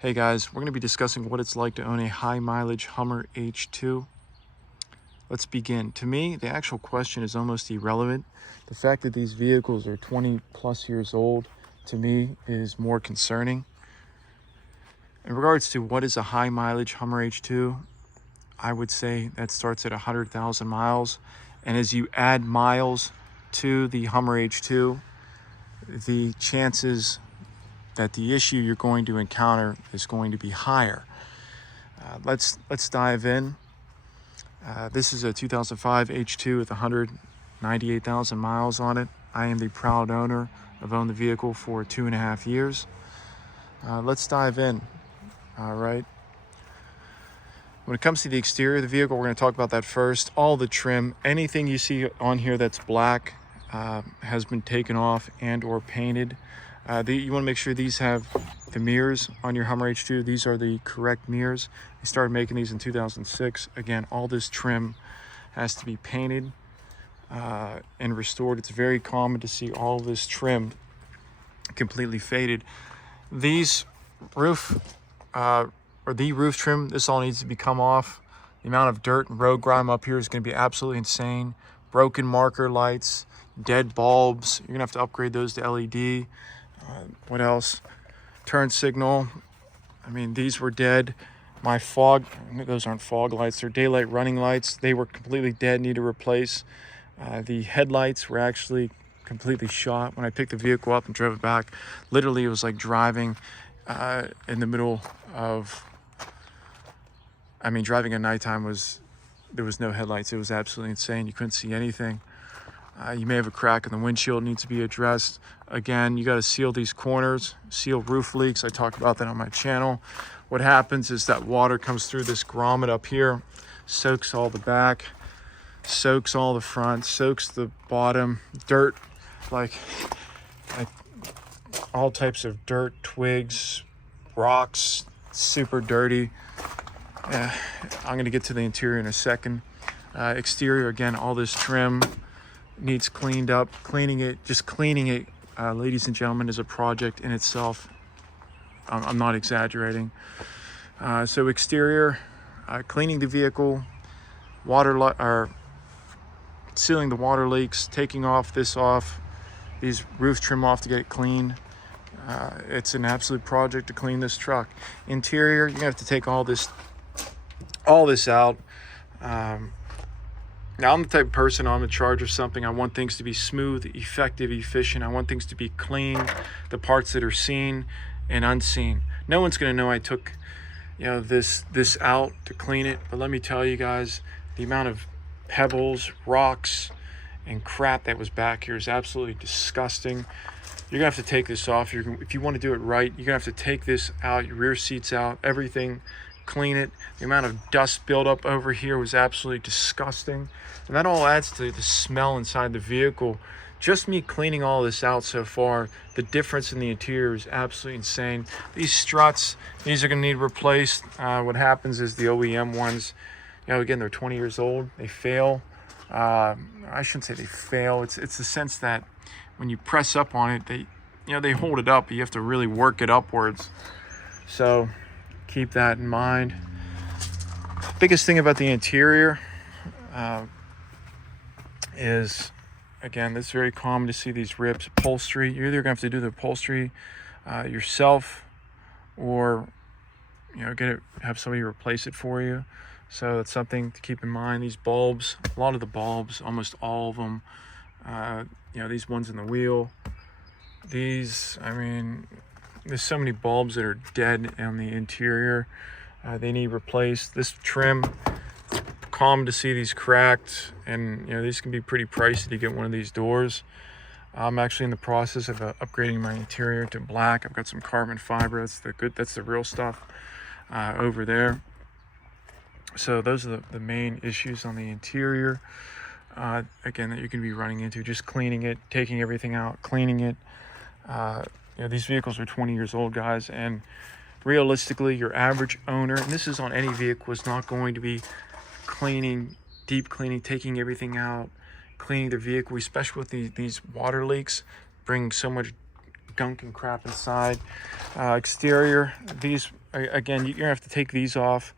Hey guys, we're going to be discussing what it's like to own a high mileage Hummer H2. Let's begin. To me, the actual question is almost irrelevant. The fact that these vehicles are 20 plus years old, to me, is more concerning. In regards to what is a high mileage Hummer H2, I would say that starts at 100,000 miles. And as you add miles to the Hummer H2, the chances that the issue you're going to encounter is going to be higher. Let's dive in. This is a 2005 H2 with 198,000 miles on it. I am the proud owner. I've owned the vehicle for 2.5 years. Let's dive in. All right. When it comes to the exterior of the vehicle, we're going to talk about that first. All the trim, anything you see on here that's black has been taken off and or painted. You want to make sure these have the mirrors on your Hummer H2. These are the correct mirrors. They started making these in 2006. Again, all this trim has to be painted and restored. It's very common to see all this trim completely faded. These roof trim, this all needs to be come off. The amount of dirt and road grime up here is going to be absolutely insane. Broken marker lights, dead bulbs. You're going to have to upgrade those to LED. What else? Turn signal. I mean, these were dead. My fog, those aren't fog lights, they're daylight running lights. They were completely dead, need to replace. The headlights were actually completely shot. When I picked the vehicle up and drove it back, literally it was like driving in the middle of, driving at nighttime there was no headlights. It was absolutely insane. You couldn't see anything. You may have a crack in the windshield, needs to be addressed. Again, you got to seal these corners, seal roof leaks. I talked about that on my channel. What happens is that water comes through this grommet up here, soaks all the back, soaks all the front, soaks the bottom, dirt, like all types of dirt, twigs, rocks, super dirty. I'm going to get to the interior in a second. Exterior, again, all this trim needs cleaned up. Cleaning it, ladies and gentlemen, is a project in itself. I'm not exaggerating. So exterior, cleaning the vehicle, sealing the water leaks, taking these roof trim off to get it clean. It's an absolute project to clean this truck. Interior, you're gonna have to take all this out. Now, I'm the type of person, I'm in charge of something. I want things to be smooth, effective, efficient. I want things to be clean, the parts that are seen and unseen. No one's going to know I took, this out to clean it. But let me tell you guys, the amount of pebbles, rocks, and crap that was back here is absolutely disgusting. You're going to have to take this off. If you want to do it right, you're going to have to take this out, your rear seats out, everything, clean it. The amount of dust buildup over here was absolutely disgusting, and that all adds to the smell inside the vehicle. Just me cleaning all this out so far, the difference in the interior is absolutely insane. These struts, these are going to need replaced. What happens is the OEM ones, again, they're 20 years old, they fail. I shouldn't say they fail, it's the sense that when you press up on it, they hold it up, but you have to really work it upwards. So keep that in mind. Biggest thing about the interior is, again, it's very common to see these rips. Upholstery, you're either gonna have to do the upholstery yourself, or have somebody replace it for you. So that's something to keep in mind. These bulbs, a lot of the bulbs, almost all of them, these ones in the wheel, these, there's so many bulbs that are dead on the interior. They need replaced. This trim, common to see these cracked, and these can be pretty pricey to get one of these doors. I'm actually in the process of upgrading my interior to black. I've got some carbon fiber. That's the real stuff over there. So those are the main issues on the interior. Again, that you can be running into, just cleaning it, taking everything out, cleaning it. These vehicles are 20 years old, guys, and realistically, your average owner, and this is on any vehicle, is not going to be deep cleaning, taking everything out, cleaning the vehicle, especially with these water leaks, bringing so much gunk and crap inside. Exterior, these again, you're gonna have to take these off.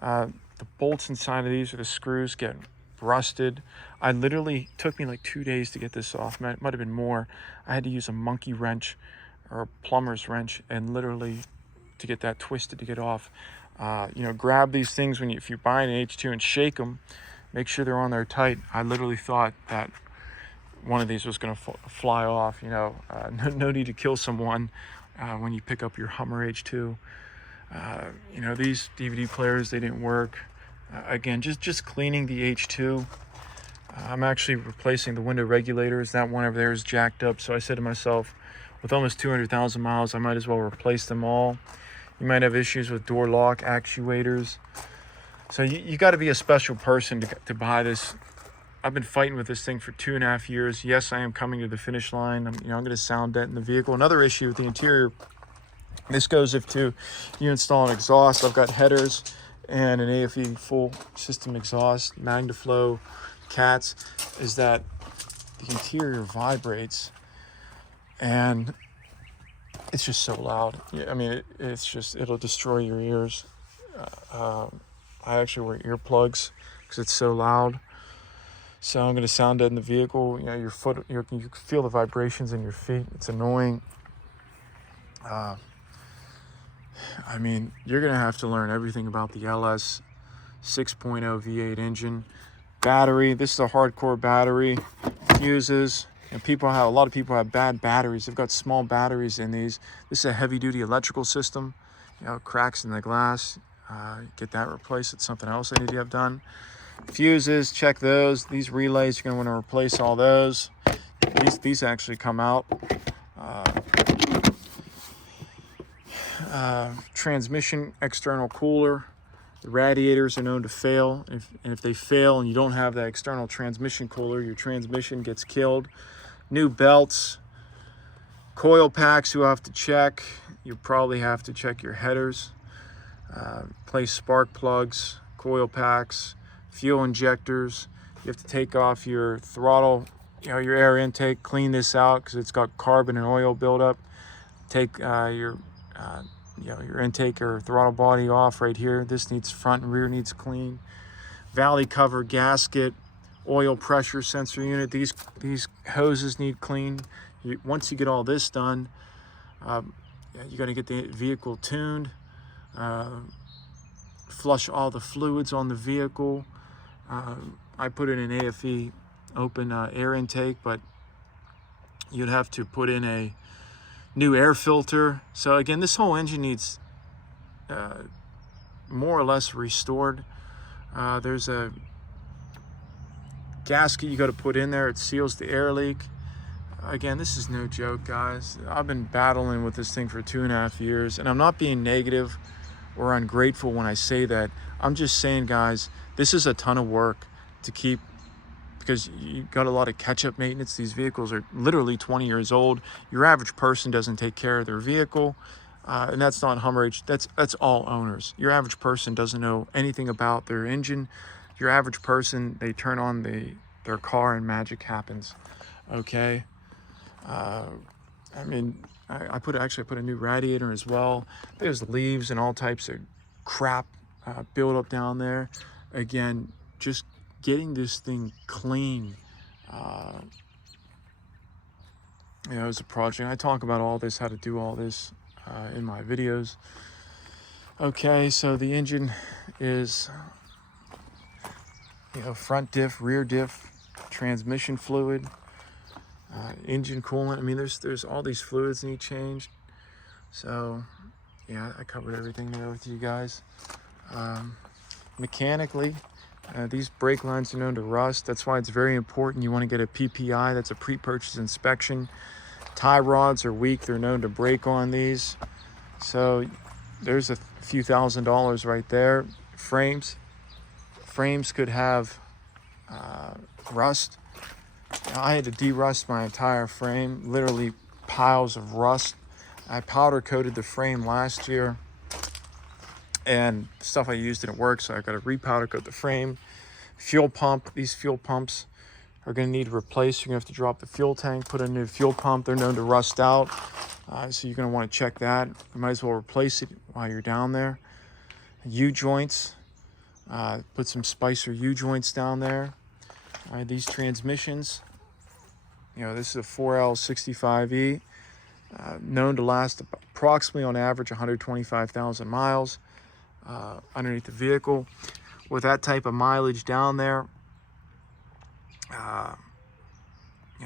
The bolts inside of these, or the screws, get rusted. I literally, took me like 2 days to get this off. Might have been more. I had to use a monkey wrench or a plumber's wrench, and literally to get that twisted to get off. You know, grab these things if you're buying an H2 and shake them. Make sure they're on there tight. I literally thought that one of these was going to fly off. You know, no need to kill someone when you pick up your Hummer H2. You know, these DVD players, they didn't work. Again, just cleaning the H2. I'm actually replacing the window regulators. That one over there is jacked up. So I said to myself, with almost 200,000 miles, I might as well replace them all. You might have issues with door lock actuators. So you got to be a special person to buy this. I've been fighting with this thing for 2.5 years. Yes, I am coming to the finish line. I'm going to sound deaden the vehicle. Another issue with the interior, this goes if you install an exhaust. I've got headers and an AFE full system exhaust, MagnaFlow, cats, is that the interior vibrates and it's just so loud. I mean, it'll destroy your ears. I actually wear earplugs because it's so loud. So I'm going to sound deaden the vehicle. You know, your foot, you can feel the vibrations in your feet. It's annoying. I mean, you're going to have to learn everything about the LS 6.0 V8 engine. Battery, this is a hardcore battery. Fuses. And a lot of people have bad batteries. They've got small batteries in these. This is a heavy-duty electrical system. You know, cracks in the glass. Get that replaced. It's something else I need to have done. Fuses, check those. These relays, you're going to want to replace all those. These actually come out. Transmission external cooler. The radiators are known to fail. If they fail and you don't have that external transmission cooler, your transmission gets killed. New belts, coil packs you have to check. You probably have to check your headers. Replace spark plugs, coil packs, fuel injectors. You have to take off your throttle, your air intake, clean this out because it's got carbon and oil buildup. Take your intake or throttle body off right here. This needs front and rear needs clean. Valley cover, gasket, oil pressure sensor unit. These hoses need clean. Once you get all this done, you got to get the vehicle tuned. Flush all the fluids on the vehicle. I put in an AFE open air intake, but you'd have to put in a new air filter. So again, this whole engine needs more or less restored. There's a gasket you got to put in there. It seals the air leak. Again, this is no joke, guys. I've been battling with this thing for 2.5 years, and I'm not being negative or ungrateful when I say that. I'm just saying, guys, this is a ton of work to keep, because you got a lot of catch-up maintenance. These vehicles are literally 20 years old. Your average person doesn't take care of their vehicle, and that's not Hummer H. That's all owners. Your average person doesn't know anything about their engine. Your average person, they turn on their car and magic happens. Okay. I mean, I put a new radiator as well. There's leaves and all types of crap build up down there. Again, just getting this thing clean, is a project. I talk about all this, how to do all this in my videos. Okay, so the engine is, front diff, rear diff, transmission fluid, engine coolant. I mean, there's all these fluids need changed. So yeah, I covered everything there with you guys. Mechanically, these brake lines are known to rust. That's why it's very important. You want to get a PPI. That's a pre-purchase inspection. Tie rods are weak. They're known to break on these. So there's a few $1,000s right there. Frames could have rust. I had to de-rust my entire frame, literally piles of rust. I powder coated the frame last year and the stuff I used didn't work, so I got to repowder coat the frame. Fuel pump, these fuel pumps are going to need replaced. You're going to have to drop the fuel tank, put a new fuel pump. They're known to rust out. So you're going to want to check that. You might as well replace it while you're down there. U-joints, put some Spicer U-joints down there. All right, these transmissions, this is a 4L65E, known to last approximately on average 125,000 miles underneath the vehicle. With that type of mileage down there,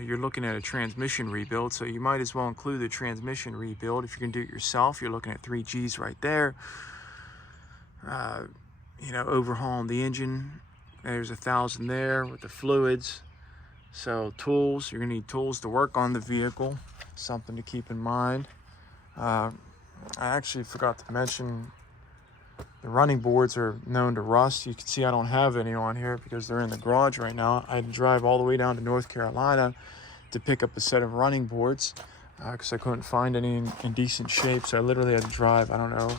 you're looking at a transmission rebuild, so you might as well include the transmission rebuild. If you can do it yourself, you're looking at 3 G's right there. Overhauling the engine, there's 1,000 there with the fluids. So tools, you're gonna need tools to work on the vehicle, something to keep in mind. I actually forgot to mention the running boards are known to rust. You can see I don't have any on here because they're in the garage right now. I had to drive all the way down to North Carolina to pick up a set of running boards because I couldn't find any in decent shape. So I literally had to drive, I don't know,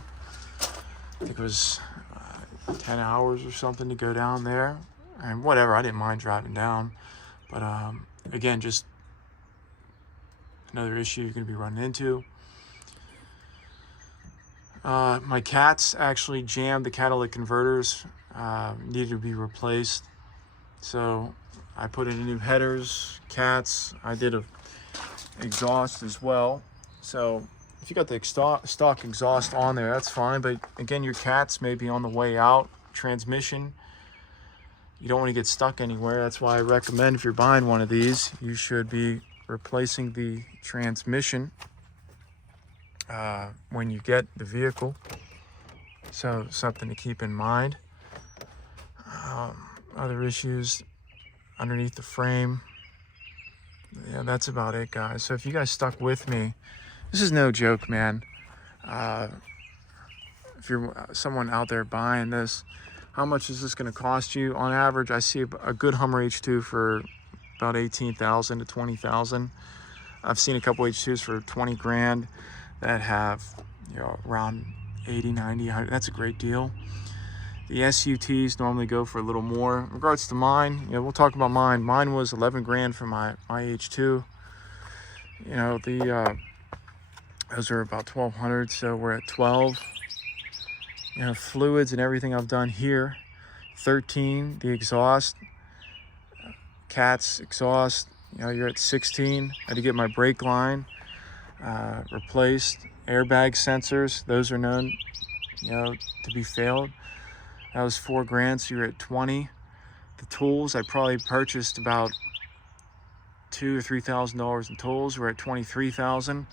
I think it was 10 hours or something to go down there. And whatever, I didn't mind driving down. But again, just another issue you're going to be running into. My cats actually jammed the catalytic converters, needed to be replaced. So I put in new headers, cats. I did a exhaust as well. So if you got the stock exhaust on there, that's fine. But again, your cats may be on the way out. Transmission, you don't want to get stuck anywhere. That's why I recommend if you're buying one of these, you should be replacing the transmission when you get the vehicle. So something to keep in mind. Other issues underneath the frame. Yeah, that's about it, guys. So if you guys stuck with me, this is no joke, man. If you're someone out there buying this, how much is this going to cost you? On average, I see a good Hummer H2 for about 18,000 to 20,000. I've seen a couple H2s for 20 grand that have, around 80, 90, 100. That's a great deal. The SUTs normally go for a little more. In regards to mine, we'll talk about mine. Mine was 11 grand for my H2. Those are about 1,200, so we're at 12. Fluids and everything I've done here, 13. The exhaust, cat's exhaust, you're at 16. I had to get my brake line replaced. Airbag sensors, those are known, to be failed. That was 4 grand, so you're at 20. The tools, I probably purchased about $2,000 or $3,000 in tools. We're at 23,000.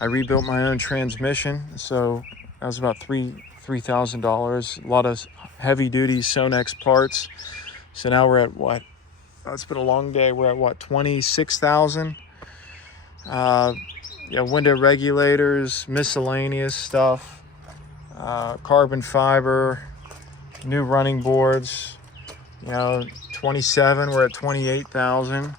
I rebuilt my own transmission, so that was about $3,000. A lot of heavy-duty Sonex parts. So now we're at what? It's been a long day. We're at what? 26,000. Window regulators, miscellaneous stuff, carbon fiber, new running boards. 27. We're at 28,000.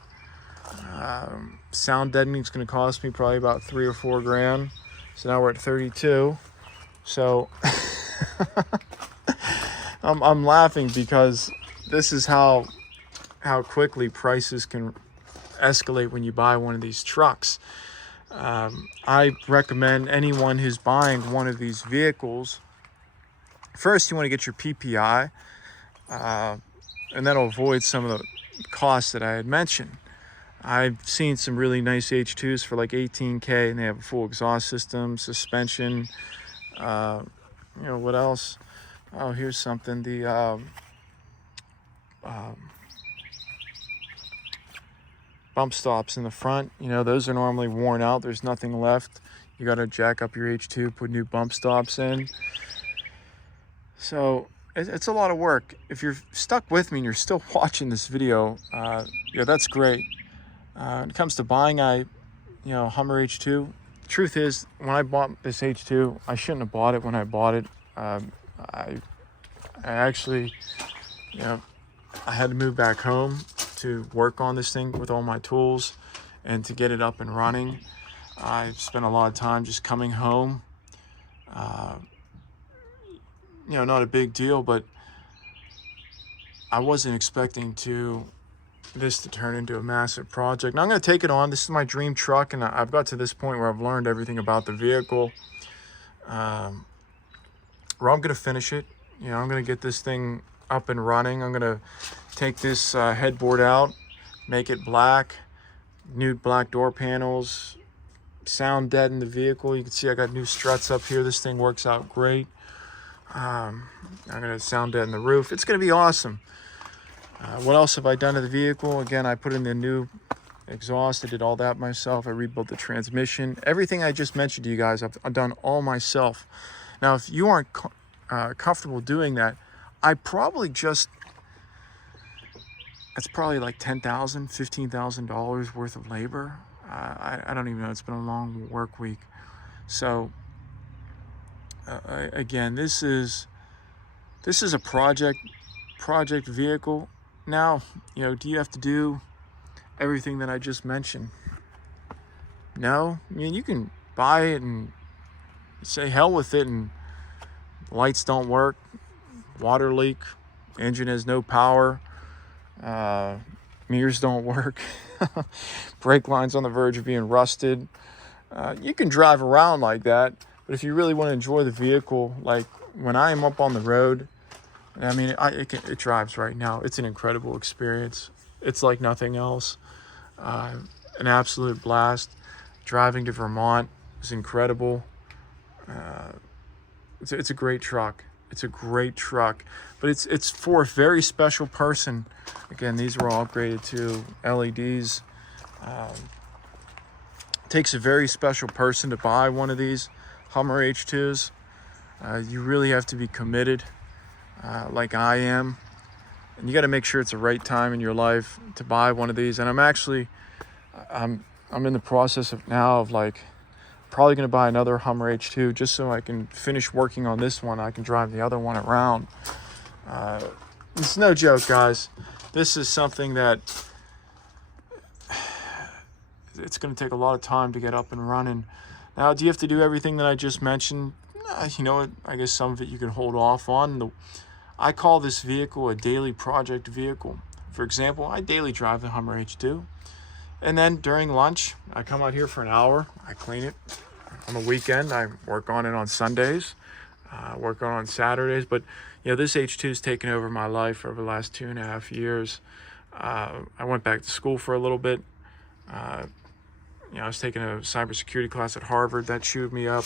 Sound deadening is going to cost me probably about 3 or 4 grand. So now we're at 32. So I'm laughing because this is how quickly prices can escalate when you buy one of these trucks. I recommend anyone who's buying one of these vehicles, first you want to get your PPI, and that'll avoid some of the costs that I had mentioned. I've seen some really nice H2s for like 18K, and they have a full exhaust system, suspension. What else? Oh, here's something. The bump stops in the front, those are normally worn out. There's nothing left. You got to jack up your H2, put new bump stops in. So it's a lot of work. If you're stuck with me and you're still watching this video, that's great. When it comes to buying Hummer H2, the truth is, when I bought this H2, I shouldn't have bought it when I bought it. I actually, I had to move back home to work on this thing with all my tools and to get it up and running. I spent a lot of time just coming home. Not a big deal, but I wasn't expecting to this to turn into a massive project. Now I'm going to take it on. This is my dream truck, and I've got to this point where I've learned everything about the vehicle. Where I'm going to finish it. You know, I'm going to get this thing up and running. I'm going to take this headboard out, make it black, new black door panels, sound dead in the vehicle. You can see I got new struts up here. This thing works out great. I'm going to sound dead in the roof. It's going to be awesome. What else have I done to the vehicle? Again, I put in the new exhaust. I did all that myself. I rebuilt the transmission. Everything I just mentioned to you guys, I've done all myself. Now, if you aren't comfortable doing that, I probably just, it's probably like $10,000, $15,000 worth of labor. I don't even know. It's been a long work week. So again, this is a project vehicle. Now, you know, do you have to do everything that I just mentioned? No. I mean, you can buy it and say hell with it, and lights don't work, water leak, engine has no power, mirrors don't work, brake lines on the verge of being rusted. You can drive around like that, but if you really want to enjoy the vehicle, like when I am up on the road, I mean, it drives right now. It's an incredible experience. It's like nothing else. An absolute blast. Driving to Vermont is incredible. It's a great truck. It's a great truck, but it's for a very special person. Again, these were all upgraded to LEDs. It takes a very special person to buy one of these Hummer H2s. You really have to be committed, like I am, and you got to make sure it's the right time in your life to buy one of these. And I'm in the process of like probably going to buy another Hummer H2 just so I can finish working on this one. I can drive the other one around. It's no joke, guys. This is something that it's going to take a lot of time to get up and running. Now, do you have to do everything that I just mentioned? You know what? I guess some of it you can hold off on. I call this vehicle a daily project vehicle. For example, I daily drive the Hummer H2. And then during lunch, I come out here for an hour. I clean it. On the weekend, I work on it on Sundays. Work on Saturdays. But, you know, this H2's taken over my life over the last 2.5 years. I went back to school for a little bit. You know, I was taking a cybersecurity class at Harvard. That chewed me up.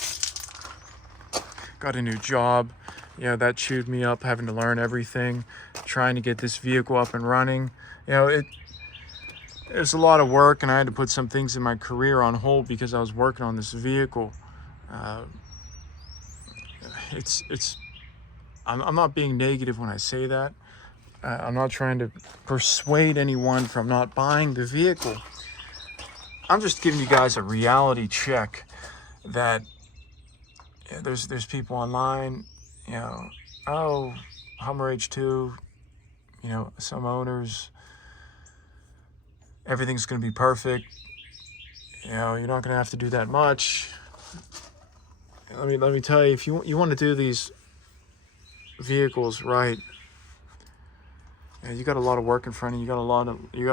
Got a new job. You know, that chewed me up, having to learn everything, trying to get this vehicle up and running. You know, it's a lot of work, and I had to put some things in my career on hold because I was working on this vehicle. I'm not being negative when I say that. I'm not trying to persuade anyone from not buying the vehicle. I'm just giving you guys a reality check that there's people online, you know, oh, Hummer H2, you know, some owners, everything's going to be perfect. You know, you're not going to have to do that much. Let me tell you, if you want to do these vehicles right, you got a lot of work in front of you. You got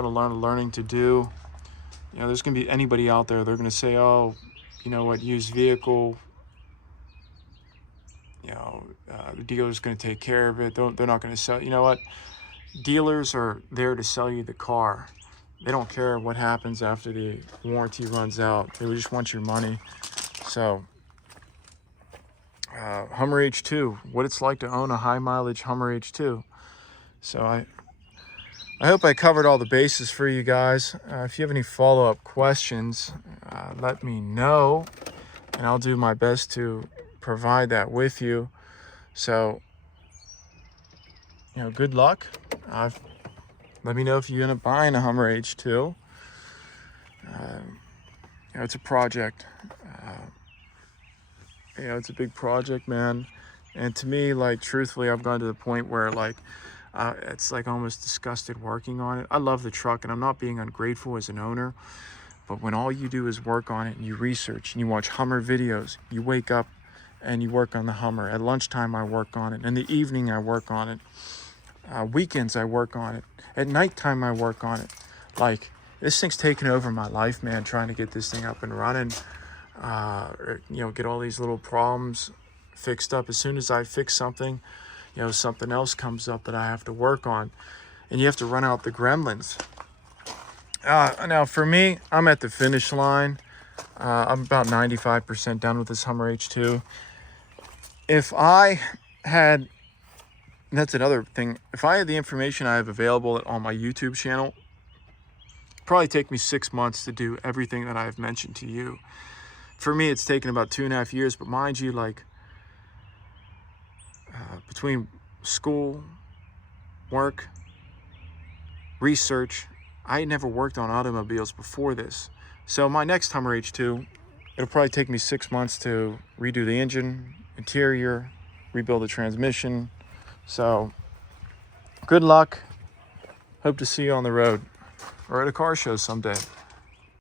a lot of learning to do. You know, there's going to be anybody out there. They're going to say, oh, you know what, used vehicle. You know, the dealer's going to take care of it. They're not going to sell. You know what? Dealers are there to sell you the car. They don't care what happens after the warranty runs out. They just want your money. So, Hummer H2, what it's like to own a high mileage Hummer H2. So I hope I covered all the bases for you guys. If you have any follow-up questions, let me know, and I'll do my best to provide that with you. So, you know, good luck. Let me know if you end up buying a Hummer H2. You know, it's a project. You know, it's a big project, man. And to me, like, truthfully, I've gone to the point where, like, it's like almost disgusted working on it. I love the truck, and I'm not being ungrateful as an owner. But when all you do is work on it and you research and you watch Hummer videos, you wake up and you work on the Hummer. At lunchtime, I work on it. In the evening, I work on it. Weekends, I work on it. At nighttime, I work on it. Like, this thing's taken over my life, man, trying to get this thing up and running. You know, get all these little problems fixed up. As soon as I fix something, you know, something else comes up that I have to work on. And you have to run out the gremlins. Now, for me, I'm at the finish line. I'm about 95% done with this Hummer H2. If I had, and that's another thing, if I had the information I have available on my YouTube channel, it'd probably take me 6 months to do everything that I've mentioned to you. For me, it's taken about 2.5 years, but mind you, like, between school, work, research, I had never worked on automobiles before this. So my next Hummer H2, it'll probably take me 6 months to redo the engine, interior, rebuild the transmission. So good luck. Hope to see you on the road or at a car show someday.